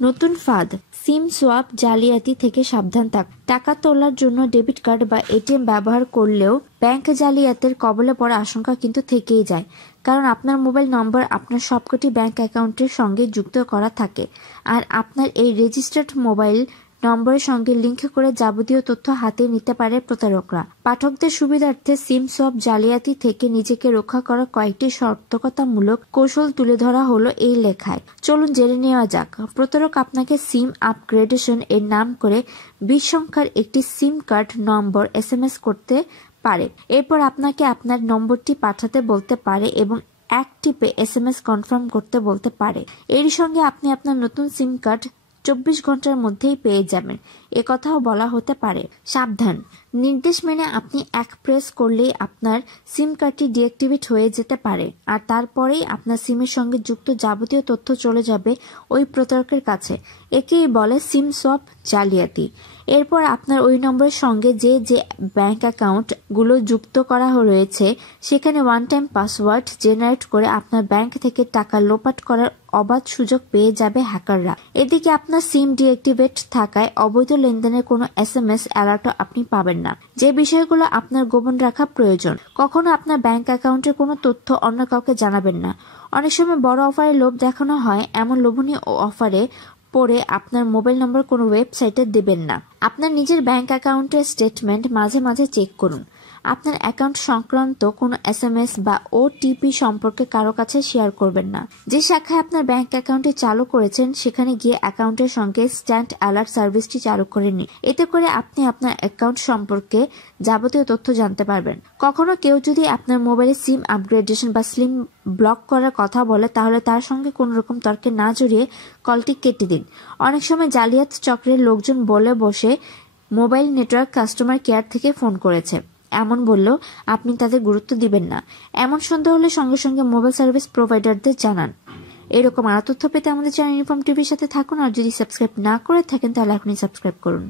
নতুন ফাঁদ, সিম সোয়াপ জালিয়াতি থেকে সাবধান থাকুন। টাকা তোলার জন্য ডেবিট কার্ড বা এটিএম ব্যবহার করলেও ব্যাংক জালিয়াতের কবলে পড়ার আশঙ্কা কিন্তু থেকেই যায়, কারণ আপনার মোবাইল নম্বর আপনার সবকটি ব্যাংক অ্যাকাউন্টের সঙ্গে যুক্ত করা থাকে, আর আপনার এই রেজিস্টার্ড মোবাইল নম্বরের সঙ্গে লিংক করে যাবতীয় তথ্য হাতে নিতে পারে প্রতারকরা। পাঠকদের সুবিধার্থে সিম সোয়াপ জালিয়াতি থেকে নিজেকে রক্ষা করার কয়েকটি সতর্কতামূলক কৌশল তুলে ধরা হলো এই লেখায়। চলুন জেনে নেওয়া যাক। প্রতারক আপনাকে সিম আপগ্রেডেশন এর নাম করে 20 সংখ্যার একটি সিম কার্ড নম্বর SMS করতে পারে। এরপর আপনাকে আপনার নম্বরটি পাঠাতে বলতে পারে এবং এক টিপে SMS কনফার্ম করতে বলতে পারে। এরই সঙ্গে আপনি আপনার নতুন সিম কার্ড 24 ঘন্টার মধ্যেই পেয়ে যাবেন, একথাও বলা হতে পারে। সাবধান, নির্দেশ মেনে আপনি এক প্রেস করলেই আপনার সিম কার্ডটি ডিঅ্যাক্টিভেট হয়ে যেতে পারে, আর তারপরেই আপনার সিমের সঙ্গে যুক্ত যাবতীয় তথ্য চলে যাবে ওই প্রতারকের কাছে। একেই বলে সিম সোয়াপ জালিয়াতি। এরপর আপনার ওই নম্বরের সঙ্গে যে যে ব্যাংক অ্যাকাউন্ট গুলো যুক্ত করা রয়েছে সেখানে ওয়ান টাইম পাসওয়ার্ড জেনারেট করে আপনার ব্যাংক থেকে টাকা লোপাট করার অবাধ সুযোগ পেয়ে যাবে হ্যাকাররা। এদিকে আপনার সিম ডিঅ্যাক্টিভেট থাকায় অবৈধ লেনদেনের কোনো SMS অ্যালার্টও আপনি পাবেন না। যে বিষয়গুলো আপনার গোপন রাখা প্রয়োজন, কখনো আপনার ব্যাংক অ্যাকাউন্টের কোনো তথ্য অন্য কাউকে জানাবেন না। অনেক সময় বড় অফারে লোভ দেখানো হয়, এমন লোভনীয় অফারে পরে আপনার মোবাইল নম্বর কোনো ওয়েবসাইটে দেবেন না। আপনার নিজের ব্যাংক অ্যাকাউন্টের স্টেটমেন্ট মাঝে মাঝে চেক করুন। আপনার অ্যাকাউন্ট সংক্রান্ত কোনো SMS বা OTP সম্পর্কে কারো কাছে শেয়ার করবেন না। যে শাখায় আপনার ব্যাংক অ্যাকাউন্টটি চালু করেছেন সেখানে গিয়ে অ্যাকাউন্টের সঙ্গে স্ট্যান্ড অ্যালার্ট সার্ভিসটি চালু করে নিন। এতে করে আপনি আপনার অ্যাকাউন্ট সম্পর্কে যাবতীয় তথ্য জানতে পারবেন। কখনো কেউ যদি আপনার মোবাইলে সিম আপগ্রেডেশন বা সিম ব্লক করার কথা বলে তাহলে তার সঙ্গে কোনো রকম তর্কে না জড়িয়ে কলটি কেটে দিন। অনেক সময় জালিয়াত চক্রের লোকজন বলে বসে মোবাইল নেটওয়ার্ক কাস্টমার কেয়ার থেকে ফোন করেছে এমন বললেও আপনি তাদের গুরুত্ব দিবেন না। এমন সন্দেহ হলে সঙ্গে সঙ্গে মোবাইল সার্ভিস প্রোভাইডারদের জানান। এরকম আরো তথ্য পেতে আমাদের চ্যানেল ইউনিফর্ম টিভির সাথে থাকুন, আর যদি সাবস্ক্রাইব না করে থাকেন তাহলে এখনই সাবস্ক্রাইব করুন।